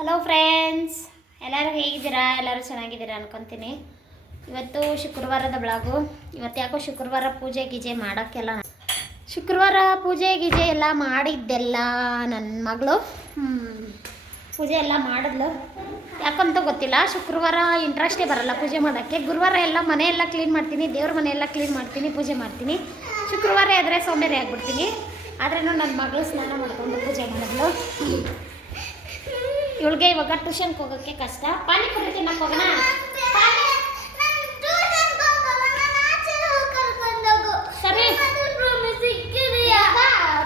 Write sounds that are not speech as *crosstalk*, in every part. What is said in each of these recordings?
Hello friends ಎಲ್ಲರೂ ಹೇಗಿದ್ದೀರಾ? ಎಲ್ಲರೂ ಚೆನ್ನಾಗಿದ್ದೀರಾ ಅನ್ಕೊತೀನಿ. ಇವತ್ತು ಶುಕ್ರವಾರದ ಬ್ಲಾಗು. ಇವತ್ತು ಯಾಕೋ ಶುಕ್ರವಾರ ಪೂಜೆ ಗೀಜೆ ಮಾಡೋಕ್ಕೆಲ್ಲ ಶುಕ್ರವಾರ ಪೂಜೆ ಗೀಜೆ ಎಲ್ಲ ಮಾಡಿದ್ದೆಲ್ಲ ನನ್ನ ಮಗಳು. ಪೂಜೆ ಎಲ್ಲ ಮಾಡಿದ್ಲು. ಯಾಕಂತ ಗೊತ್ತಿಲ್ಲ. ಶುಕ್ರವಾರ ಇಂಟ್ರೆಸ್ಟೇ ಬರಲ್ಲ ಪೂಜೆ ಮಾಡೋಕ್ಕೆ. ಗುರುವಾರ ಎಲ್ಲ ಮನೆಯೆಲ್ಲ ಕ್ಲೀನ್ ಮಾಡ್ತೀನಿ. ದೇವ್ರ ಮನೆ ಎಲ್ಲ ಕ್ಲೀನ್ ಮಾಡ್ತೀನಿ, ಪೂಜೆ ಮಾಡ್ತೀನಿ. ಶುಕ್ರವಾರ ಆದರೆ ಸೋಂಬೇರಿ ಆಗಿಬಿಡ್ತೀನಿ. ಆದ್ರೂ ನನ್ನ ಮಗಳು ಸ್ನಾನ ಮಾಡ್ಕೊಂಡು ಪೂಜೆ ಮಾಡಿದ್ಲು. ಇವಳಿಗೆ ಇವಾಗ ಟ್ಯೂಷನ್ಗೆ ಹೋಗೋಕ್ಕೆ ಕಷ್ಟ. ಪಾನಿಪುರಿ ತಿನ್ನಕ್ಕೆ ಹೋಗೋಣ ಸರಿ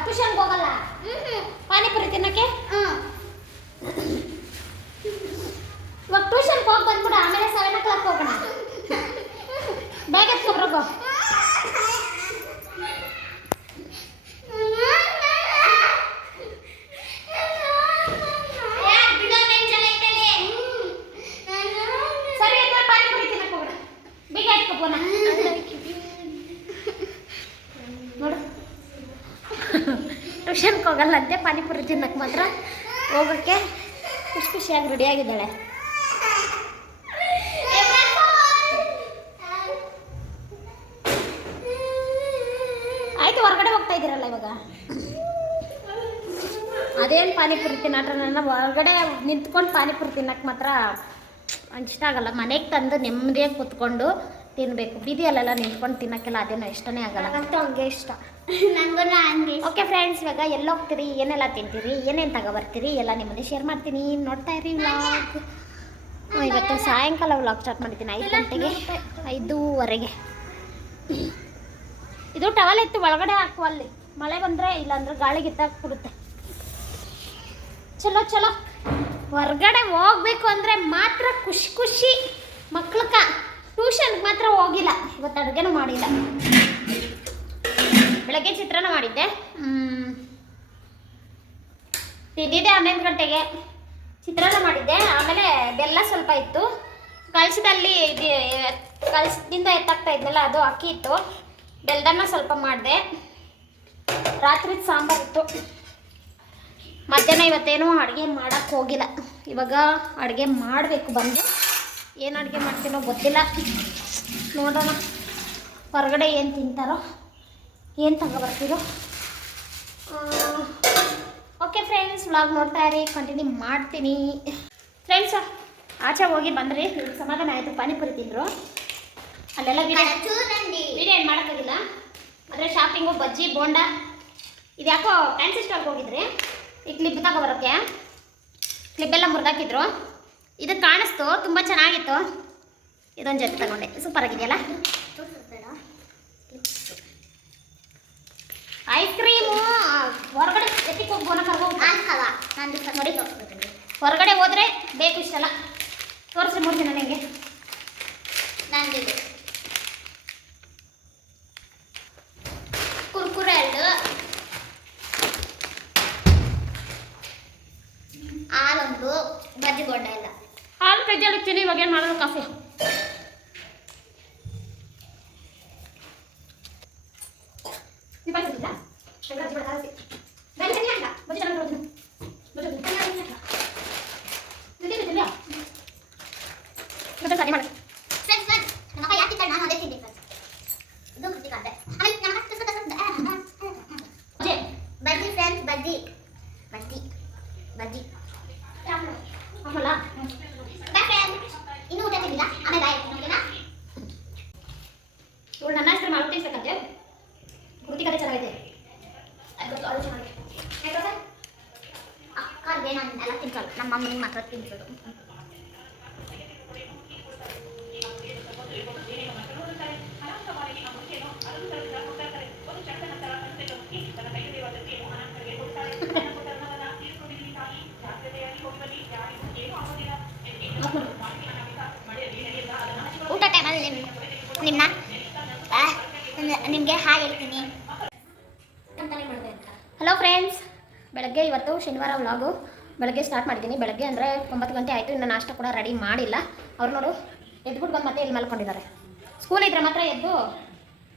ಟ್ಯೂಷನ್ಗೆ ಹೋಗಲ್ಲ ಪಾನಿಪುರಿ ತಿನ್ನಕ್ಕೆ ಇವಾಗ ಟ್ಯೂಷನ್ಗೆ ಹೋಗಿ ಬಂದ್ಬಿಡು ಆಮೇಲೆ ಸೆವೆನ್ ಓ ಕ್ಲಾಕ್ ಹೋಗೋಣ ಬೇಗ ಎತ್ಕೊಬ್ರಗೋ ಸರಿ ಅಂದ್ರೆ ಪಾನಿಪುರಿ ತಿನ್ನಕ್ಕೆ ಹೋಗೋಣ ಬೇಗ ಎತ್ಕೊಬೋಣ ನೋಡು ಟ್ಯೂಷನ್ಗೆ ಹೋಗಲ್ಲಂತೆ ಪಾನಿಪುರಿ ತಿನ್ನಕ್ಕೆ ಮಾತ್ರ. ಹೋಗೋಕ್ಕೆ ಖುಷಿ ಖುಷಿಯಾಗಿ ರೆಡಿಯಾಗಿದ್ದಾಳೆ ಆಯ್ತು, ಹೊರಗಡೆ ಹೋಗ್ತಾ ಇದ್ದೀರಲ್ಲ ಇವಾಗ? ಅದೇನು ಪಾನಿಪುರಿ ತಿನ್ನಾಟ ನನ್ನ? ಹೊರಗಡೆ ನಿಂತ್ಕೊಂಡು ಪಾನಿಪುರಿ ತಿನ್ನಕ್ಕೆ ಮಾತ್ರ ಇಷ್ಟ ಆಗಲ್ಲ. ಮನೆಗೆ ತಂದು ನೆಮ್ಮದಿಯಾಗಿ ಕುತ್ಕೊಂಡು ತಿನ್ನಬೇಕು ಬೀದಿಯಲ್ಲೆಲ್ಲ ನಿಂತ್ಕೊಂಡು ತಿನ್ನಕ್ಕೆಲ್ಲ ಅದೇನೋ ಇಷ್ಟನೇ ಆಗಲ್ಲ. ನಂಗಂತೂ ಹಂಗೆ ಇಷ್ಟ. ನನಗೂ ಹಂಗೆ. ಓಕೆ ಫ್ರೆಂಡ್ಸ್ ಇವಾಗ ಎಲ್ಲ ಹೋಗ್ತೀರಿ ಏನೆಲ್ಲ ತಿಂತೀರಿ? ಏನೇನು ತಗೊಬರ್ತೀರಿ? ಎಲ್ಲ ನಿಮ್ಮನ್ನು ಶೇರ್ ಮಾಡ್ತೀನಿ. ನೋಡ್ತಾ ಇರಿ ವ್ಲಾಗ್ ಇವತ್ತು ಸಾಯಂಕಾಲ ವ್ಲಾಗ್ ಸ್ಟಾರ್ಟ್ ಮಾಡಿದ್ದೀನಿ. ಐದು ಗಂಟೆಗೆ ಐದೂವರೆಗೆ. ಇದು ಟವಲ್ ಇತ್ತು ಒಳಗಡೆ ಹಾಕುವ ಅಲ್ಲಿ. ಮಳೆ ಬಂದರೆ ಇಲ್ಲಾಂದ್ರೆ ಗಾಳಿಗೆ ಎತ್ತಾಕ್ಬಿಡುತ್ತೆ ಚಲೋ ಚಲೋ. ಹೊರ್ಗಡೆ ಹೋಗ್ಬೇಕು ಅಂದರೆ ಮಾತ್ರ ಖುಷಿ ಖುಷಿ ಮಕ್ಳಕ್ಕ. ಟ್ಯೂಷನ್ಗೆ ಮಾತ್ರ ಹೋಗಿಲ್ಲ. ಇವತ್ತು ಅಡುಗೆನೂ ಮಾಡಿಲ್ಲ. ಬೆಳಗ್ಗೆ ಚಿತ್ರಾನ್ನ ಮಾಡಿದ್ದೆ. ತಿಂದಿದ್ದೆ ಹನ್ನೊಂದು ಗಂಟೆಗೆ. ಚಿತ್ರಾನ್ನ ಮಾಡಿದ್ದೆ. ಆಮೇಲೆ ಬೆಲ್ಲ ಸ್ವಲ್ಪ ಇತ್ತು. ಕಳಸದಲ್ಲಿ ಇದು ಕಳಸದಿಂದ ಎತ್ತಾಗ್ತಾ ಇದ್ನಲ್ಲ, ಅದು ಅಕ್ಕಿ ಇತ್ತು. ಬೆಲ್ಲದನ್ನ ಸ್ವಲ್ಪ ಮಾಡಿದೆ. ರಾತ್ರಿ ಸಾಂಬಾರ್ ಇತ್ತು. ಮಧ್ಯಾಹ್ನ ಇವತ್ತೇನು ಅಡುಗೆ ಮಾಡೋಕ್ಕೆ ಹೋಗಿಲ್ಲ. ಇವಾಗ ಅಡುಗೆ ಮಾಡಬೇಕು ಬಂದು. ಏನು ಅಡುಗೆ ಮಾಡ್ತೀನೋ ಗೊತ್ತಿಲ್ಲ. ನೋಡೋಣ. ಹೊರಗಡೆ ಏನು ತಿಂತಾರೋ ಏನು ತಗೊಬರ್ತೀರೋ. ಓಕೆ ಫ್ರೆಂಡ್ಸ್ ವ್ಲಾಗ್ ನೋಡ್ತಾ ಇರಿ ಕಂಟಿನ್ಯೂ ಮಾಡ್ತೀನಿ. ಫ್ರೆಂಡ್ಸ್ ಆಚೆ ಹೋಗಿ ಬಂದ್ರಿ. ಸಮಾಧಾನ ಆಯಿತು ಪಾನಿಪುರಿ ತಿಂದರು. ಅಲ್ಲೆಲ್ಲ ವಿಡಿಯೋ ಚೂರಂಡಿ. ವಿಡಿಯೋ ಏನು ಮಾಡೋಕ್ಕಾಗಿಲ್ಲ. ಅಂದರೆ ಶಾಪಿಂಗು ಬಜ್ಜಿ ಬೋಂಡ ಇದು ಯಾಕೋ ಫ್ಯಾನ್ಸಿ ಸ್ಟಾಕ್ ಹೋಗಿದ್ರಿ. ಈ ಕ್ಲಿಪ್ ತಗೊಬರೋಕ್ಕೆ. ಕ್ಲಿಪ್ಪೆಲ್ಲ ಮುರಿದಾಕಿದ್ರು. ಇದು ಕಾಣಿಸ್ತು, ತುಂಬ ಚೆನ್ನಾಗಿತ್ತು ಇದೊಂದು ಜೊತೆ ತಗೊಂಡೆ ಸೂಪರ್ ಆಗಿದೆಯಲ್ಲ? ಐಸ್ ಕ್ರೀಮು ಹೊರಗಡೆ ಎತ್ತಿಗೆ ಹೋಗಿ ಬೋನ. ನಂದು ನೋಡಿ. ಹೊರಗಡೆ ಹೋದ್ರೆ ಬೇಕು ಇಷ್ಟೆಲ್ಲ ತೋರಿಸಿ ಮೂರು ಜನ ನಿಮಗೆ ನಂದಿದು. ಕುರ್ಕುರೆ ಎರಡು ಹಾಲೊಂದು ಬಜ್ಜಿ ಬೋಂಡ ಎಲ್ಲ ಹಾಲು ಫ್ರಿಜ್ಜಲ್ಲಿ ಇಡ್ತೀನಿ ಇವಾಗ ಏನು ಮಾಡೋದು ಕಾಫಿ ಸರಿ ಮಾಡಿ ಫ್ರೆಂಡ್ಸ್ ಫ್ರೆಂಡ್ಸ್ ನಮ್ಮ ಅಕ್ಕ ಯಾಕೆ ನಾನು ಅದೇ ತಿಂದೆ ಫ್ರೆಂಡ್ಸ್ ಇದು ಕೃತಿಕ ಅಂತೆ ಆಮೇಲೆ ನಮ್ಮ ಅಕ್ಕ ತುಸ್ಕ ತುಸ್ಕ ಆ, ಆ, ಆ, ಆ. ಅದೇ ಬಜ್ಜಿ ಫ್ರೆಂಡ್ಸ್ ಬಜ್ಜಿ ಬಜ್ಜಿ ಬಜ್ಜಿ ಆಮಲ್ಲ ಬಾ ಫ್ರೆಂಡ್ಸ್ ಇನ್ನೂ ಊಟ ತಿಂದಿಲ್ಲ ಆಮೇಲೆ ಬಾಯ್ ನೋಡಿಲ್ಲ ಇವಳು ನನ್ನ ಹೆಸರು ಮಾಡಿ ತಿನ್ಬೇಕಂತೆ ಕೃತಿ ಕತೆ ಚೆನ್ನಾಗೈತೆ ಅದು ಗೊತ್ತು, ಅದು ಚೆನ್ನಾಗಿದೆ ಯಾಕಂದ್ರೆ ಅಕ್ಕರ್ಗೆ ನಾನು ಎಲ್ಲ ತಿನ್ಸಲ್ಲ ನಮ್ಮ ಮಮ್ಮಿ ಮಾತ್ರ ತಿನ್ಸೋದು ಊಟ ಟೈಮಲ್ಲಿ ನಿಮ್ ನಿಮ್ಮನ್ನ ನಿಮಗೆ ಹಾಗೆ ಹೇಳ್ತೀನಿ. ಹಲೋ ಫ್ರೆಂಡ್ಸ್, ಬೆಳಗ್ಗೆ ಇವತ್ತು ಶನಿವಾರ ವ್ಲಾಗು. ಬೆಳಗ್ಗೆ ಸ್ಟಾರ್ಟ್ ಮಾಡಿದ್ದೀನಿ. ಬೆಳಗ್ಗೆ ಅಂದರೆ ಒಂಬತ್ತು ಗಂಟೆ ಆಯಿತು, ಇನ್ನು ನಾಷ್ಟ ಕೂಡ ರೆಡಿ ಮಾಡಿಲ್ಲ. ಅವ್ರು ನೋಡು, ಎದ್ಬಿಟ್ಟು ಬಂದು ಮತ್ತೆ ಇಲ್ಲಿ ಮಲ್ಕೊಂಡಿದ್ದಾರೆ. ಸ್ಕೂಲ್ ಇದ್ರೆ ಮಾತ್ರ ಎದ್ದು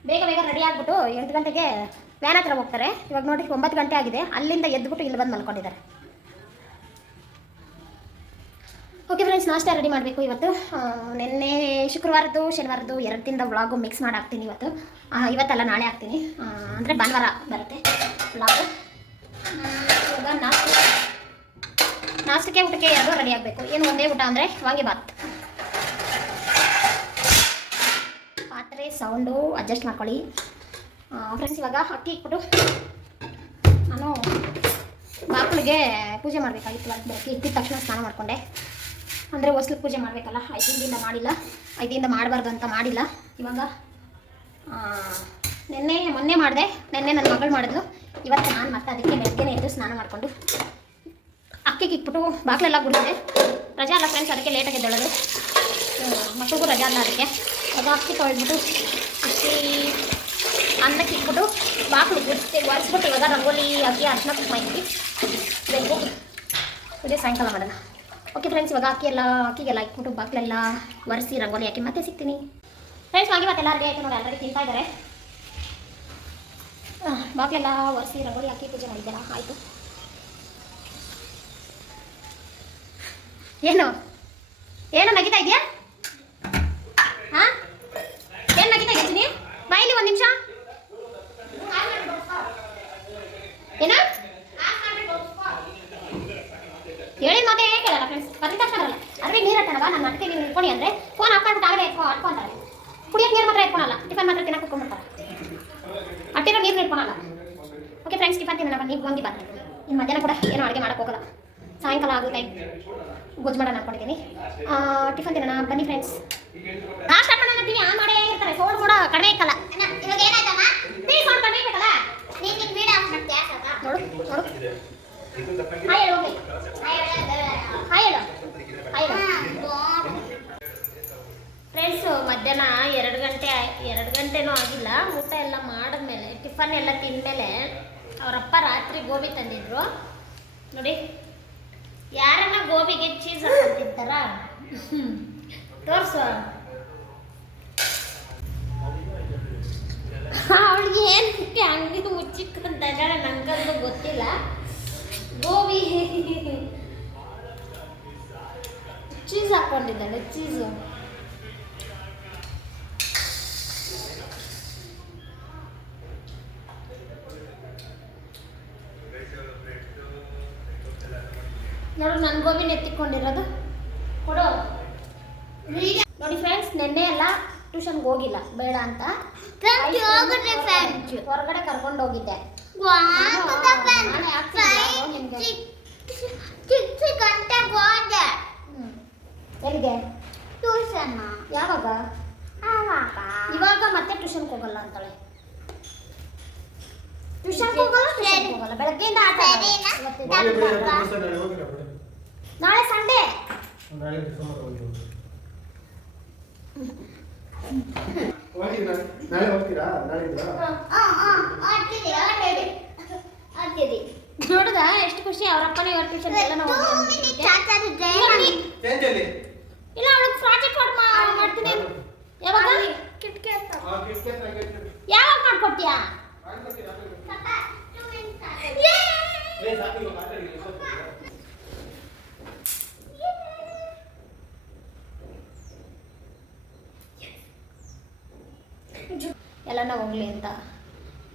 ಬೇಗ ಬೇಗ ರೆಡಿ ಆಗಿಬಿಟ್ಟು ಎಂಟು ಗಂಟೆಗೆ ವ್ಯಾನ್ ಹತ್ರ ಹೋಗ್ತಾರೆ. ಇವಾಗ ನೋಡಿ ಒಂಬತ್ತು ಗಂಟೆ ಆಗಿದೆ. ಅಲ್ಲಿಂದ ಎದ್ಬಿಟ್ಟು ಇಲ್ಲಿ ಬಂದು ಮಲ್ಕೊಂಡಿದ್ದಾರೆ. ಓಕೆ ಫ್ರೆಂಡ್ಸ್ ನಾಷ್ಟ ರೆಡಿ ಮಾಡಬೇಕು ಇವತ್ತು. ನಿನ್ನೆ ಶುಕ್ರವಾರದ್ದು, ಶನಿವಾರದ್ದು ಎರಡು ದಿನದ ವ್ಲಾಗು ಮಿಕ್ಸ್ ಮಾಡಿ ಹಾಕ್ತೀನಿ ಇವತ್ತು. ಇವತ್ತಲ್ಲ ನಾಳೆ ಹಾಕ್ತೀನಿ. ಅಂದರೆ ಭಾನುವಾರ ಬರುತ್ತೆ ವ್ಲಾಗು ಇವಾಗ ನಾಷ್ಟ ನಾಷ್ಟಕ್ಕೆ ಊಟಕ್ಕೆ ಎರಡೂ ರೆಡಿ ಆಗಬೇಕು. ಏನು ಒಂದೇ ಊಟ ಅಂದರೆ ವಾಂಗಿಬಾತ್ ಪಾತ್ರೆ ಸೌಂಡು ಅಡ್ಜಸ್ಟ್ ಮಾಡ್ಕೊಳ್ಳಿ. ಫ್ರೆಂಡ್ಸ್ ಇವಾಗ ಅಕ್ಕಿ ಇಟ್ಬಿಟ್ಟು ನಾನು ಮಕ್ಕಳಿಗೆ ಪೂಜೆ ಮಾಡಬೇಕಾಗಿತ್ತು. ಅಕ್ಕಿ ಬೆಳಗ್ಗೆ ತಕ್ಷಣ ಸ್ನಾನ ಮಾಡಿಕೊಂಡೆ. ಅಂದರೆ ಹೊಸ್ಲು ಪೂಜೆ ಮಾಡಬೇಕಲ್ಲ ಐದಿಂದ ಮಾಡಿಲ್ಲ. ಐದು ದಿನದಿಂದ ಮಾಡಬಾರ್ದು ಅಂತ ಮಾಡಿಲ್ಲ. ಇವಾಗ ನಿನ್ನೆ ಮೊನ್ನೆ ಮಾಡಿದೆ. ನಿನ್ನೆ ನನ್ನ ಮಗಳು ಮಾಡಿದ್ಲು. ಇವತ್ತು ನಾನು ಮತ್ತೆ ಅದಕ್ಕೆ ಬೆಳಗ್ಗೆನೇ ಎದ್ದು ಸ್ನಾನ ಮಾಡಿಕೊಂಡು ಅಕ್ಕಿಗೆ ಇಟ್ಬಿಟ್ಟು ಬಾಕ್ಲೆಲ್ಲ ಗುಡಿದೆ ರಜಾ ಅಲ್ಲ ಫ್ರೆಂಡ್ಸ್ ಅದಕ್ಕೆ ಲೇಟಾಗಿ ಎದ್ದೊಳೋದು. ಮಕ್ಕಳಿಗೂ ರಜಾ ಅಲ್ಲ ಅದಕ್ಕೆ. ಅದು ಅಕ್ಕಿ ತೊಳೆದ್ಬಿಟ್ಟು ಅಕ್ಕಿ ಅನ್ನಕ್ಕೆ ಇಟ್ಬಿಟ್ಟು ಬಾಕ್ಲು ಗುಡಿಸಿ ಒರೆಸ್ಬಿಟ್ಟು ಇವಾಗ ರಂಗೋಲಿ, ಅಕ್ಕಿ, ಅರ್ಶನ ಕುಂಕುಮ ಇಟ್ಟು ಬೇಕು ಇದೇ ಸಾಯಂಕಾಲ ಮಾಡೋಣ. ಓಕೆ ಫ್ರೆಂಡ್ಸ್ ಇವಾಗ ಅಕ್ಕಿ ಎಲ್ಲ, ಅಕ್ಕಿಗೆಲ್ಲ ಇಟ್ಬಿಟ್ಟು ಬಾಕ್ಲೆಲ್ಲ ಒರೆಸಿ ರಂಗೋಲಿ ಹಾಕಿ ಮತ್ತೆ ಸಿಗ್ತೀನಿ. ಫ್ರೆಂಡ್ಸ್ ಆಗಿ ಮತ್ತೆ ರೆಡಿ ಆಯಿತು ನೋಡಿ ಎಲ್ಲರಿಗೆ ತಿಂತಾ ಇದ್ದಾರೆ. ಬಾಕ್ಲೆಲ್ಲ ಒರೆಸಿ ರಂಗೋಲಿ ಅಕ್ಕಿ ಪೂಜೆ ಮಾಡಿದ್ದೀರಾ? ಆಯಿತು. ಏನು? ಏನು ನಗಿತಾ ಇದೆಯಾ ಹಾಂ ಏನು ನಗಿತಾ ಇದ್ದೀನಿ ಬಾಯಿಲಿ ಒಂದು ನಿಮಿಷ. ಏನ? ಹೇಳಿ ಮಾತೇ ಕೇಳಲ್ಲ ಫ್ರೆಂಡ್ಸ್ ಬರ್ಲಿಕ್ಕೆ ತಕ್ಷಣ ಅದ್ರಿಗೆ ನೀರು ಹಾಕೋಣ ನನ್ನ ಮಾಡ್ತೀನಿ ನೀವು ಇಟ್ಕೊಳ್ಳಿ ಅಂದರೆ. ಫೋನ್ ಹಾಕೊಂಡು ತಾವೇ ಎತ್ಕೊ ಕುಡಿಯೋಕೆ ನೀರು ಮಾತ್ರ ಇಟ್ಕೊಳಲ್ಲ ಟಿಫನ್ ಮಾತ್ರ ತಿನ್ನಕ್ಕೆ ಕುತ್ಕೊಂಡ್ಬಿಡ್ತಾರೆ. ಅಟ್ಟಿರೋ ನೀರು ಇಟ್ಕೊಳಲ್ಲ ಓಕೆ ಫ್ರೆಂಡ್ಸ್ ಟಿಫನ್ ತಿನ್ನೋಣ ನೀವು ಬಂದು ಬಂದ್ರೆ ಇನ್ನು ಮಧ್ಯಾಹ್ನ ಕೂಡ ಏನು ಅಡುಗೆ ಮಾಡೋಕ್ಕೋಗಲ್ಲ ಸಾಯಂಕಾಲ ಆಗುತ್ತೆ ಗೊಜ್ಜು ಮಾಡೋಣ ಅನ್ಕೊಂಡಿದ್ದೀನಿ ಟಿಫನ್ ತಿನ್ನೋಣ ಬನ್ನಿ ಫ್ರೆಂಡ್ಸ್ ನಾ ಸ್ಟಾರ್ಟ್ ಮಾಡೋಣ ಟಿವಿ ಆ ಮಾಡೇ ಇರ್ತಾರೆ ಸೌಂಡ್ ಕೂಡ ಕಡಿಮೆ ಇಕ್ಕಲ್ಲ. ಇವಾಗ ಏನಾಯ್ತಮ್ಮ? ಟಿವಿ ಸೌಂಡ್ ಕಡಿಮೆ ಇಕ್ಕಲ್ಲ. ನೀನ್ ನಿನ್ ವೀಡಿಯೋ ಆಫ್ ಮಾಡ್ತೀಯಾ? ನೋಡು ನೋಡು. ಹಾಯ್ ಹೇಳು. ಹಾಯ್ ಹೇಳು. ಹಾಯ್ ಹೇಳು. ಫ್ರೆಂಡ್ಸು ಮಧ್ಯಾಹ್ನ ಎರಡು ಗಂಟೆ ಎರಡು ಗಂಟೆನೂ ಆಗಿಲ್ಲ. ಊಟ ಎಲ್ಲ ಮಾಡಿದ್ಮೇಲೆ ಟಿಫನ್ ಎಲ್ಲ ತಿಂದಮೇಲೆ ಅವರಪ್ಪ ರಾತ್ರಿ ಗೋಬಿ ತಂದಿದ್ರು. ನೋಡಿ ಯಾರನ್ನ ಗೋಬಿಗೆ ಚೀಸ್ ಹಾಕ್ತಿರ್ತಾರ ತೋರ್ಸು. ಅವಳಿಗೆ ಏನು ಅಂಗಡಿ ಮುಚ್ಚಿಕ್ಕಂತ ನಂಗಂತೂ ಗೊತ್ತಿಲ್ಲ. ಗೋಬಿ. ಚೀಸ್ ಹಾಕೊಂಡಿದ್ದಾಳೆ ಚೀಸು ನೋಡು ನನ್ನ ಗೋಬಿನ ಎತ್ತಿಕೊಂಡಿರೋದು ಕೊಡು ನೋಡಿ ಫ್ರೆಂಡ್ಸ್ ನಿನ್ನೆ ಎಲ್ಲ ಟ್ಯೂಷನ್ಗೆ ಹೋಗಿಲ್ಲ ಬೇಡ ಅಂತ. ಹೊರಗಡೆ ಕರ್ಕೊಂಡು ಹೋಗಿದ್ದೆ. ಎಲ್ಲಿಗೆ ಟ್ಯೂಷನ್ ಯಾವಾಗ ಇವಾಗ ಮತ್ತೆ ಟ್ಯೂಷನ್ಗೆ ಹೋಗಲ್ಲ ಅಂತಾಳೆ ಟ್ಯೂಷನ್ಗೆ ಹೋಗಲ್ಲ ಟ್ಯೂಷನ್ಗೆ ಹೋಗಲ್ಲ ಬೆಳಗ್ಗೆಯಿಂದ ಆಟ ನಾಳೆ ಸಂಡೆ. ನಾಳೆ ನಾಳೆ ಹೋಗ್ತೀರಾ ಆ ಆಡ್ತಿದ್ದೆ ಆಡ್ತಿದ್ದೆ. ಆಡ್ತಿದ್ದೆ. ನೋಡುದ? ಎಷ್ಟು ಖುಷಿ ಅವರಪ್ಪನೇ ಇವತ್ತು ಟ್ಯೂಷನ್ ಎಲ್ಲ ನಾವು ಇಲ್ಲ ಅವಳಿಗೆ ಪ್ರಾಜೆಕ್ಟ್ ವರ್ಕ್ ಮಾಡ್ತೀನಿ. ಯಾವಾಗ? ಯಾವಾಗ ಮಾಡ್ಕೊಡ್ತೀಯಾ? ಹೋಗ್ಲಿ ಅಂತ.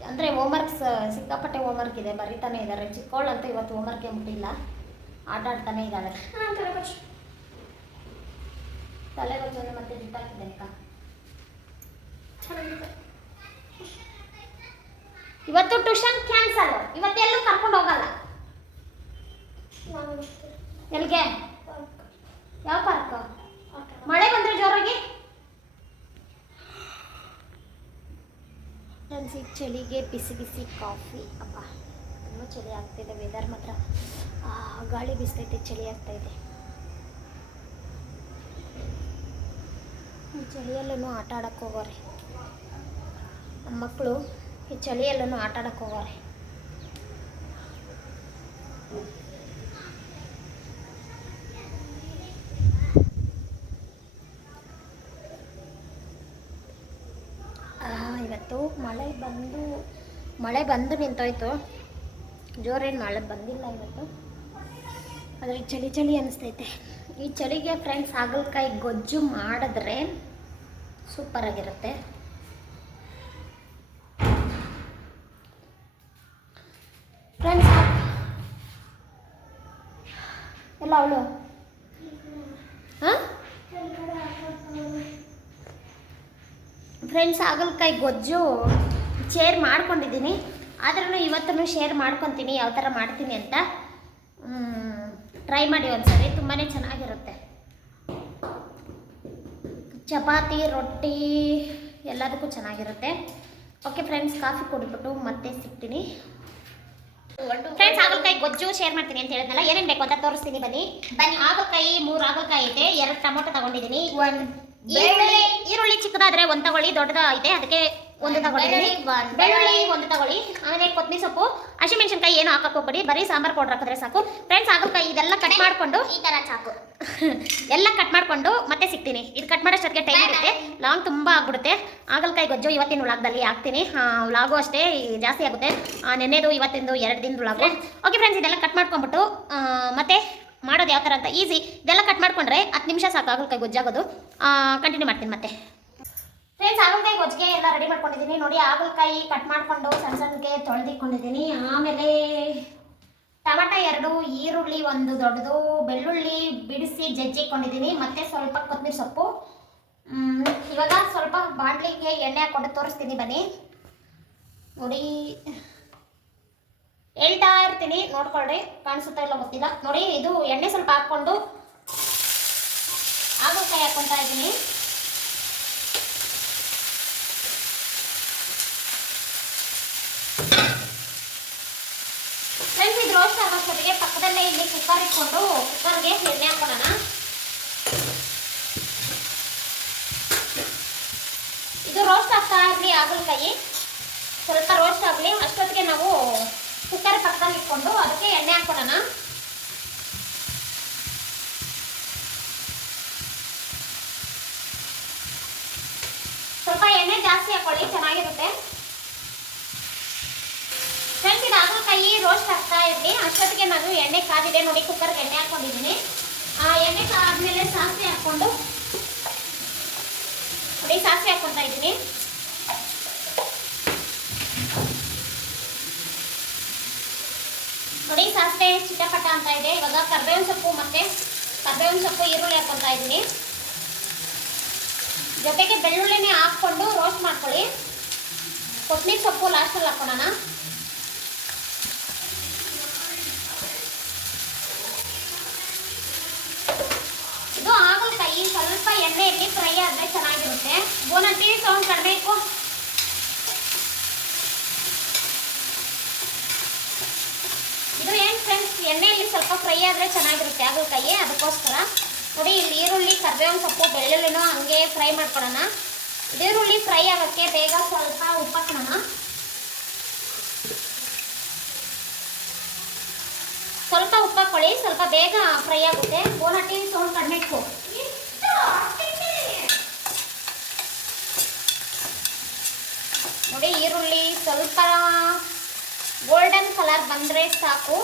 ಅಂದರೆ ಹೋಮ್ವರ್ಕ್ಸ್ ಸಿಕ್ಕಾಪಟ್ಟೆ ಹೋಮ್ವರ್ಕ್ ಇದೆ ಬರೀತಾನೆ ಇದ್ದಾರೆ ಚಿಕ್ಕವಳಂತೂ ಇವತ್ತು ಹೋಮ್ವರ್ಕ್ ಮುಟ್ಟಿಲ್ಲ. ಆಟ ಆಡ್ತಾನೆ ಇದ್ದಾಳೆ ತಲೆ ಬಂದು ಮತ್ತೆ ಜಿಟ್ಟಾಕಿದ್ದೇನೆ ಅಕ್ಕ. ಇವತ್ತು ಟ್ಯೂಷನ್ ಕ್ಯಾನ್ಸಲ್ ಇವತ್ತೆಲ್ಲೂ ಕರ್ಕೊಂಡು ಹೋಗಲ್ಲ. ಎಲ್ಲಿಗೆ? ಯಾವ ಪಾರ್ಕ್? ಮಳೆ ಬಂದ್ರೆ ಜೋರಾಗಿ? ಈ ಚಳಿಗೆ ಬಿಸಿ ಬಿಸಿ ಕಾಫಿ. ಅಪ್ಪ ತುಂಬ ಚಳಿ ಆಗ್ತಿದೆ. ವೆದರ್ ಮಾತ್ರ ಗಾಳಿ ಬಿಸ್ತೈತೆ, ಚಳಿ ಆಗ್ತಾ ಇದೆ ಈ ಚಳಿಯಲ್ಲೂ ಆಟ ಆಡಕ್ಕೆ ಹೋಗೋರೆ. ಮಕ್ಕಳು ಈ ಚಳಿಯಲ್ಲೂ ಆಟ ಆಡಕ್ಕೆ ಹೋಗೋರೆ ಆ, ಇವತ್ತು ಮಳೆ ಬಂದು ಮಳೆ ಬಂದು ನಿಂತೋಯ್ತು. ಜೋರೇನು ಮಳೆ ಬಂದಿಲ್ಲ ಇವತ್ತು. ಆದರೆ ಚಳಿ ಚಳಿ ಅನಿಸ್ತೈತೆ. ಈ ಚಳಿಗೆ ಫ್ರೆಂಡ್ಸ್ ಹಾಗಲಕಾಯಿ ಗೊಜ್ಜು ಮಾಡಿದ್ರೆ ಸೂಪರಾಗಿರುತ್ತೆ ಫ್ರೆಂಡ್ಸ್ ಎಲ್ಲ ಅವಳು ಹಾಂ ಫ್ರೆಂಡ್ಸ್ ಹಾಗಲಕಾಯಿ ಗೊಜ್ಜು ಶೇರ್ ಮಾಡ್ಕೊಂಡಿದ್ದೀನಿ. ಆದ್ರೂ ಇವತ್ತೂ ಶೇರ್ ಮಾಡ್ಕೊತೀನಿ, ಯಾವ ಥರ ಮಾಡ್ತೀನಿ ಅಂತ. ಟ್ರೈ ಮಾಡಿ ಒಂದ್ಸರಿ ತುಂಬಾ ಚೆನ್ನಾಗಿರುತ್ತೆ. ಚಪಾತಿ, ರೊಟ್ಟಿ, ಎಲ್ಲದಕ್ಕೂ ಚೆನ್ನಾಗಿರುತ್ತೆ. ಓಕೆ ಫ್ರೆಂಡ್ಸ್ ಕಾಫಿ ಕುಡಿದ್ಬಿಟ್ಟು ಮತ್ತೆ ಸಿಗ್ತೀನಿ. ಫ್ರೆಂಡ್ಸ್ ಹಾಗಲಕಾಯಿ ಗೊಜ್ಜು ಶೇರ್ ಮಾಡ್ತೀನಿ ಅಂತ ಹೇಳಿದ್ನಲ್ಲ, ಏನೇನು ಬೇಕು ಅಂತ ತೋರಿಸ್ತೀನಿ ಬನ್ನಿ. ಬನ್ನಿ ಹಾಗಲಕಾಯಿ ಮೂರು ಆಗಲಕಾಯಿ ಐತೆ, ಎರಡು ಟೊಮೊಟೊ ತಗೊಂಡಿದ್ದೀನಿ. ಒಂದು ಈರುಳ್ಳಿ ಈರುಳ್ಳಿ ಚಿಕ್ಕದಾದ್ರೆ ಒಂದ್ ತಗೊಳ್ಳಿ ದೊಡ್ಡದ ಐತೆ ಅದಕ್ಕೆ ಒಂದು ತಗೊಳ್ಳಿ. ಬೆಳ್ಳುಳ್ಳಿ ಒಂದು ತಗೊಳ್ಳಿ. ಆಮೇಲೆ ಕೊತ್ತಂಬರಿ ಸೊಪ್ಪು. ಹಸಿಮೆಣಸಿನಕಾಯಿ ಏನು ಹಾಕಕ್ ಹೋಗ್ಬೇಡಿ ಬರೀ ಸಾಂಬಾರ್ ಪೌಡರ್ ಹಾಕಿದ್ರೆ ಸಾಕು. ಫ್ರೆಂಡ್ಸ್ ಹಾಗಲಕಾಯಿ ಇದೆಲ್ಲ ಕಟ್ ಮಾಡಿಕೊಂಡು ಈ ತರ ಚಾಕು *laughs* ಎಲ್ಲ ಕಟ್ ಮಾಡ್ಕೊಂಡು ಮತ್ತೆ ಸಿಗ್ತೀನಿ. ಇದು ಕಟ್ ಮಾಡೋಷ್ಟೊತ್ತಿಗೆ ಟೈಮ್ ಇರುತ್ತೆ ಲಾಂಗ್ ತುಂಬ ಆಗ್ಬಿಡುತ್ತೆ. ಹಾಗಲಕಾಯಿ ಗೊಜ್ಜು ಇವತ್ತಿನ ವ್ಲಾಗ್ದಲ್ಲಿ ಹಾಕ್ತೀನಿ. ವ್ಲಾಗು ಅಷ್ಟೇ ಜಾಸ್ತಿ ಆಗುತ್ತೆ. ನೆನ್ನೆದು ಇವತ್ತಿಂದು ಎರಡು ದಿನದ ವ್ಲಾಗು ಓಕೆ ಫ್ರೆಂಡ್ಸ್ ಇದೆಲ್ಲ ಕಟ್ ಮಾಡ್ಕೊಂಡ್ಬಿಟ್ಟು ಮತ್ತೆ ಮಾಡೋದು ಯಾವ ಥರ ಅಂತ ಈಸಿ ಇದೆಲ್ಲ ಕಟ್ ಮಾಡ್ಕೊಂಡ್ರೆ ಹತ್ತು ನಿಮಿಷ ಸಾಕು ಹಾಗಲಕಾಯಿ ಗೊಜ್ಜಾಗೋದು. ಕಂಟಿನ್ಯೂ ಮಾಡ್ತೀನಿ ಮತ್ತೆ. ಫ್ರೆಂಡ್ಸ್ ಹಾಗಲಕಾಯಿ ಗೊಜ್ಜಿಗೆ ಎಲ್ಲ ರೆಡಿ ಮಾಡ್ಕೊಂಡಿದ್ದೀನಿ. ನೋಡಿ, ಹಾಗಲಕಾಯಿ ಕಟ್ ಮಾಡಿಕೊಂಡು ಸಣ್ಣ ಸಣ್ಣಗೆ ತೊಳೆದಿಟ್ಕೊಂಡಿದ್ದೀನಿ. ಆಮೇಲೆ ಟಮಾಟ ಎರಡು, ಈರುಳ್ಳಿ ಒಂದು ದೊಡ್ಡದು, ಬೆಳ್ಳುಳ್ಳಿ ಬಿಡಿಸಿ ಜಜ್ಜಿಕೊಂಡಿದ್ದೀನಿ ಮತ್ತೆ ಸ್ವಲ್ಪ ಕೊತ್ತಂಬರಿ ಸೊಪ್ಪು. ಇವಾಗ ಸ್ವಲ್ಪ ಬಾಣಲಿಗೆ ಎಣ್ಣೆ ಹಾಕ್ಕೊಂಡು ತೋರಿಸ್ತೀನಿ ಬನ್ನಿ. ನೋಡಿ. ಹೇಳ್ತಾ ಇರ್ತೀನಿ ನೋಡ್ಕೊಳ್ಳಿ ಕಾಣಿಸುತ್ತಾ ಇಲ್ಲ ಗೊತ್ತಿಲ್ಲ. ನೋಡಿ, ಇದು ಎಣ್ಣೆ ಸ್ವಲ್ಪ ಹಾಕ್ಕೊಂಡು ಹಾಗಲಕಾಯಿ ಹಾಕ್ಕೊತಾ ಇದ್ದೀನಿ. ಫ್ರೆಂಡ್ಸ್ ಇದು ರೋಸ್ಟ್ ಆಗೋಷ್ಟೊತ್ತಿಗೆ ಪಕ್ಕದಲ್ಲೇ ಇಲ್ಲಿ ಕುಕ್ಕರ್ ಇಟ್ಕೊಂಡು ಕುಕ್ಕರ್ಗೆ ಎಣ್ಣೆ ಹಾಕೊಳ್ಳೋಣ ಇದು ರೋಸ್ಟ್ ಆಗ್ತಾ ಇರಲಿ ಹಾಗಲಕಾಯಿ ಸ್ವಲ್ಪ ರೋಸ್ಟ್ ಆಗಲಿ, ಅಷ್ಟೊತ್ತಿಗೆ ನಾವು ಕುಕ್ಕರ್ ಪಕ್ಕದಲ್ಲಿ ಇಟ್ಕೊಂಡು ಅದಕ್ಕೆ ಎಣ್ಣೆ ಹಾಕ್ಕೊಡೋಣ ಸ್ವಲ್ಪ ಎಣ್ಣೆ ಜಾಸ್ತಿ ಹಾಕೊಳ್ಳಿ, ಚೆನ್ನಾಗಿರುತ್ತೆ. ಫ್ರೆಂಡ್ಸ್ ಇದು ಹಾಗಲಕಾಯಿ ರೋಸ್ಟ್ ಆಗ್ತಾ ಇರಲಿ. ಅಷ್ಟೊತ್ತಿಗೆ ನಾನು ಎಣ್ಣೆ ಕಾದಿದೆ ನೋಡಿ, ಕುಕ್ಕರ್ಗೆ ಎಣ್ಣೆ ಹಾಕೊಂಡಿದ್ದೀನಿ. ಆ, ಎಣ್ಣೆ ಕಾದ್ಮೇಲೆ ಸಾಸಿವೆ ಹಾಕ್ಕೊಂಡು, ನೋಡಿ, ಸಾಸಿವೆ ಹಾಕ್ಕೊತಾ ಇದ್ದೀನಿ. ನೋಡಿ ಸಾಸಿವೆ ಚಿಟಪಟ ಅಂತ ಇದೆ. ಇವಾಗ ಕರ್ಬೇವಿನ ಸೊಪ್ಪು ಮತ್ತೆ ಕರ್ಬೇವಿನ ಸೊಪ್ಪು ಈರುಳ್ಳಿ ಹಾಕ್ಕೊತಾ ಇದ್ದೀನಿ. ಜೊತೆಗೆ ಬೆಳ್ಳುಳ್ಳಿನೇ ಹಾಕ್ಕೊಂಡು ರೋಸ್ಟ್ ಮಾಡ್ಕೊಳ್ಳಿ. ಕೊತ್ತಂಬರಿ ಸೊಪ್ಪು ಲಾಸ್ಟಲ್ಲಿ ಹಾಕೊಳ್ಳೋಣ ಇದು ಹಾಗಲಕಾಯಿ ಸ್ವಲ್ಪ ಎಣ್ಣೆಯಲ್ಲಿ ಫ್ರೈ ಆದರೆ ಚೆನ್ನಾಗಿರುತ್ತೆ. ಬೋನಂತೀವಿ ಸೌಂಡ್ ಕಡಿಮೆ ಇದು ಏನು ಫ್ರೆಂಡ್ಸ್ ಎಣ್ಣೆಯಲ್ಲಿ ಸ್ವಲ್ಪ ಫ್ರೈ ಆದರೆ ಚೆನ್ನಾಗಿರುತ್ತೆ. ಹಾಗಲಕಾಯಿ ಅದಕ್ಕೋಸ್ಕರ. ನೋಡಿ, ಇಲ್ಲಿ ಈರುಳ್ಳಿ, ಕರ್ಬೇವಿನ ಸೊಪ್ಪು, ಬೆಳ್ಳುಳ್ಳಿನೂ ಹಂಗೆ ಫ್ರೈ ಮಾಡ್ಕೊಳ್ಳೋಣ ಈರುಳ್ಳಿ ಫ್ರೈ ಆಗೋಕ್ಕೆ ಬೇಗ ಸ್ವಲ್ಪ ಉಪ್ಪು ಹಾಕೋಣ. ಸ್ವಲ್ಪ ಉಪ್ಪು ಹಾಕೊಳ್ಳಿ. ಸ್ವಲ್ಪ ಬೇಗ ಫ್ರೈ ಆಗುತ್ತೆ. ಬೋನಟ್ಟಿ ಸೌಂಡ್ ಕಡಿಮೆ ಇಟ್ಕೊ. ನೋಡಿ, ಈರುಳ್ಳಿ ಸ್ವಲ್ಪ ಗೋಲ್ಡನ್ ಕಲರ್ ಬಂದರೆ ಸಾಕು.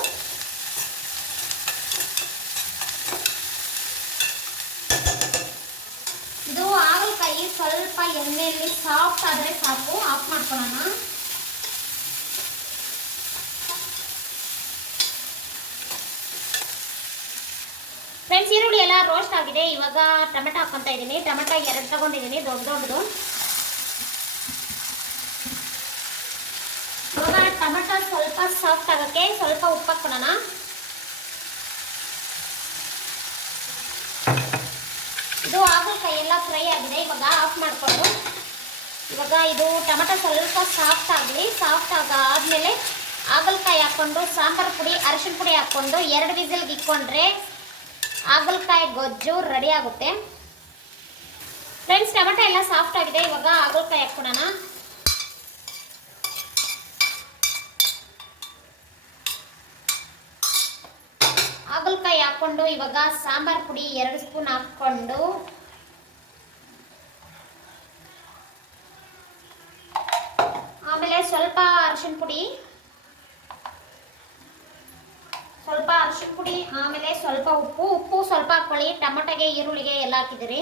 ಇದು ಹಾಗಲಕಾಯಿ ಸ್ವಲ್ಪ ಎಣ್ಣೆಯಲ್ಲಿ ಸಾಫ್ಟ್ ಆದರೆ ಸಾಕು. ಆಫ್ ಮಾಡ್ಕೊಳ್ಳೋಣ. ಫ್ರೆಂಡ್ಸ್ ಈರುಳ್ಳಿ ಎಲ್ಲ ರೋಸ್ಟ್ ಆಗಿದೆ. ಇವಾಗ ಟೊಮೆಟೊ ಹಾಕ್ಕೊಂತ ಇದ್ದೀನಿ. ಟೊಮೆಟೊ ಎರಡು ತಗೊಂಡಿದ್ದೀನಿ. ದೊಡ್ಡ ದೊಡ್ಡದು ಇವಾಗ ಟೊಮೆಟೊ ಸ್ವಲ್ಪ ಸಾಫ್ಟ್ ಆಗೋಕ್ಕೆ ಸ್ವಲ್ಪ ಉಪ್ಪು ಹಾಕೋಣ ಇದು ಹಾಗಲಕಾಯಿ ಎಲ್ಲ ಫ್ರೈ ಆಗಿದೆ, ಇವಾಗ ಆಫ್ ಮಾಡಿಕೊಂಡು ಇವಾಗ ಇದು ಟೊಮೆಟೊ ಸ್ವಲ್ಪ ಸಾಫ್ಟ್ ಆಗಲಿ ಸಾಫ್ಟ್ ಆಗ ಆದಮೇಲೆ ಹಾಗಲಕಾಯಿ ಹಾಕ್ಕೊಂಡು, ಸಾಂಬಾರು ಪುಡಿ, ಅರಿಶಿನ ಪುಡಿ ಹಾಕ್ಕೊಂಡು ಎರಡು ವಿಸಿಲ್ಗೆ ಇಕ್ಕೊಂಡ್ರೆ ಹಾಗಲಕಾಯಿ ಗೊಜ್ಜು ರೆಡಿ ಆಗುತ್ತೆ. ಫ್ರೆಂಡ್ಸ್ ಟೊಮೆಟೊ ಎಲ್ಲ ಸಾಫ್ಟ್ ಆಗಿದೆ, ಇವಾಗ ಹಾಗಲಕಾಯಿ ಹಾಕ್ಕೊಡೋಣ. ಹಾಗಲಕಾಯಿ ಹಾಕ್ಕೊಂಡು ಇವಾಗ ಸಾಂಬಾರ್ ಪುಡಿ ಎರಡು ಸ್ಪೂನ್ ಹಾಕ್ಕೊಂಡು. ಆಮೇಲೆ ಸ್ವಲ್ಪ ಅರಿಶಿನ ಪುಡಿ. ಸ್ವಲ್ಪ ಅರಿಶಿನ ಪುಡಿ, ಆಮೇಲೆ ಸ್ವಲ್ಪ ಉಪ್ಪು. ಉಪ್ಪು ಸ್ವಲ್ಪ ಹಾಕ್ಕೊಳ್ಳಿ. ಟೊಮಟೊಗೆ, ಈರುಳ್ಳಿಗೆ ಎಲ್ಲ ಹಾಕಿದಿರಿ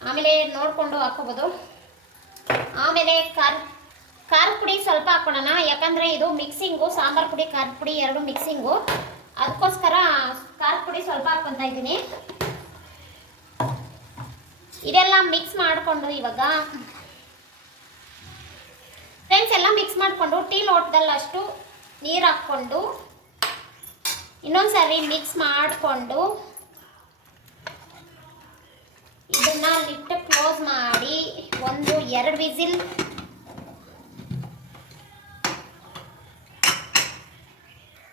ಆಮೇಲೆ ನೋಡಿಕೊಂಡು ಹಾಕೋಬೋದು ಆಮೇಲೆ ಖಾರ ಖಾರದ ಪುಡಿ ಸ್ವಲ್ಪ ಹಾಕೊಳ್ಳೋಣ ಯಾಕಂದರೆ ಇದು ಮಿಕ್ಸಿಂಗು ಸಾಂಬಾರು ಪುಡಿ ಖಾರದ ಪುಡಿ ಎರಡು ಮಿಕ್ಸಿಂಗು ಅದಕ್ಕೋಸ್ಕರ ಖಾರದ ಪುಡಿ ಸ್ವಲ್ಪ ಹಾಕ್ಕೊತಾ ಇದ್ದೀನಿ. ಇದೆಲ್ಲ ಮಿಕ್ಸ್ ಮಾಡಿಕೊಂಡು ಇವಾಗ ಫ್ರೆಂಡ್ಸ್ ಎಲ್ಲ ಮಿಕ್ಸ್ ಮಾಡಿಕೊಂಡು ಟೀ ಲೋಟದಲ್ಲಷ್ಟು ನೀರು ಹಾಕ್ಕೊಂಡು ಇನ್ನೊಂದು ಸರಿ ಮಿಕ್ಸ್ ಮಾಡಿಕೊಂಡು ಇದನ್ನ ಲಿಟ್ಟು ಕ್ಲೋಸ್ ಮಾಡಿ ಒಂದು ಎರಡು ವಿಸಿಲ್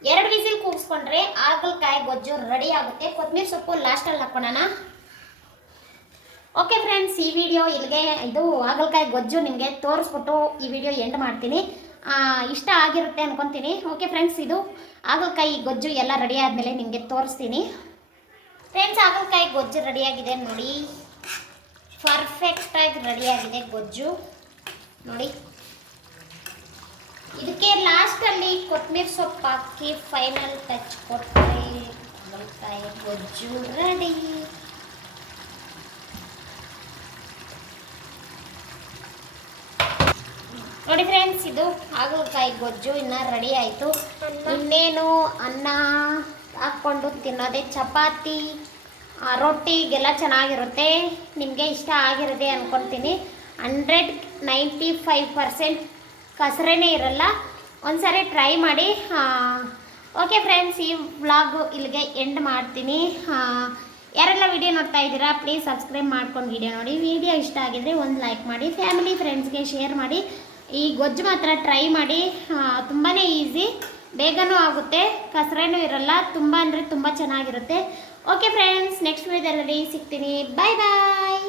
ಎರಡು ವಿಸಿಲ್ ಕೂಗಿಸ್ಕೊಂಡ್ರೆ ಹಾಗಲಕಾಯಿ ಗೊಜ್ಜು ರೆಡಿ ಆಗುತ್ತೆ. ಕೊತ್ತಂಬರಿ ಸೊಪ್ಪು ಲಾಸ್ಟಲ್ಲಿ ಹಾಕೋಣ ಓಕೆ ಫ್ರೆಂಡ್ಸ್ ಈ ವಿಡಿಯೋ ಇಲ್ಲಿಗೆ ಇದು ಹಾಗಲಕಾಯಿ ಗೊಜ್ಜು ನಿಮಗೆ ತೋರಿಸ್ಬಿಟ್ಟು ಈ ವಿಡಿಯೋ ಎಂಡ್ ಮಾಡ್ತೀನಿ. ಇಷ್ಟ ಆಗಿರುತ್ತೆ ಅನ್ಕೊತೀನಿ. ಓಕೆ ಫ್ರೆಂಡ್ಸ್ ಇದು ಹಾಗಲಕಾಯಿ ಗೊಜ್ಜು ಎಲ್ಲ ರೆಡಿ ಆದಮೇಲೆ ನಿಮಗೆ ತೋರಿಸ್ತೀನಿ. ಫ್ರೆಂಡ್ಸ್ ಹಾಗಲಕಾಯಿ ಗೊಜ್ಜು ರೆಡಿಯಾಗಿದೆ ನೋಡಿ. ಪರ್ಫೆಕ್ಟಾಗಿ ರೆಡಿಯಾಗಿದೆ ಗೊಜ್ಜು. ನೋಡಿ. ಇದಕ್ಕೆ ಲಾಸ್ಟಲ್ಲಿ ಕೊತ್ತಂಬರಿ ಸೊಪ್ಪು ಹಾಕಿ ಫೈನಲ್ ಟಚ್ ಕೊಟ್ಟರೆ ಕುಂಬಳಕಾಯಿ ಗೊಜ್ಜು ರೆಡಿ ನೋಡಿ ಫ್ರೆಂಡ್ಸ್ ಇದು ಹಾಗಲಕಾಯಿ ಗೊಜ್ಜು ಇನ್ನು ರೆಡಿ ಆಯಿತು. ಇನ್ನೇನು ಅನ್ನ ಹಾಕ್ಕೊಂಡು ತಿನ್ನೋದೆ ಚಪಾತಿ. ಆ, ರೊಟ್ಟಿಗೆಲ್ಲ ಚೆನ್ನಾಗಿರುತ್ತೆ. ನಿಮಗೆ ಇಷ್ಟ ಆಗಿರುತ್ತೆ ಅಂದ್ಕೊಳ್ತೀನಿ ಹಂಡ್ರೆಡ್ ನೈಂಟಿ ಫೈವ್ ಪರ್ಸೆಂಟ್ ಕಸರೇನೇ ಇರಲ್ಲ. ಒಂದ್ಸರಿ ಟ್ರೈ ಮಾಡಿ ಓಕೆ ಫ್ರೆಂಡ್ಸ್ ಈ ವ್ಲಾಗು ಇಲ್ಲಿಗೆ ಎಂಡ್ ಮಾಡ್ತೀನಿ. ಯಾರೆಲ್ಲ ವಿಡಿಯೋ ನೋಡ್ತಾ ಇದ್ದೀರಾ ಪ್ಲೀಸ್ ಸಬ್ಸ್ಕ್ರೈಬ್ ಮಾಡ್ಕೊಂಡು ವಿಡಿಯೋ ನೋಡಿ. ವಿಡಿಯೋ ಇಷ್ಟ ಆಗಿದ್ರೆ ಒಂದು ಲೈಕ್ ಮಾಡಿ ಫ್ಯಾಮಿಲಿ ಫ್ರೆಂಡ್ಸ್ಗೆ ಶೇರ್ ಮಾಡಿ. ಈ ಗೊಜ್ಜು ಮಾತ್ರ ಟ್ರೈ ಮಾಡಿ ತುಂಬಾ ಈಸಿ ಬೇಗನೂ ಆಗುತ್ತೆ, ಕಸರೇನೂ ಇರಲ್ಲ. ತುಂಬ ಅಂದರೆ ತುಂಬ ಚೆನ್ನಾಗಿರುತ್ತೆ. ಓಕೆ ಫ್ರೆಂಡ್ಸ್ ನೆಕ್ಸ್ಟ್ ವಿಡಿಯೋದಲ್ಲಿ ಸಿಗ್ತೀನಿ. ಬಾಯ್ ಬಾಯ್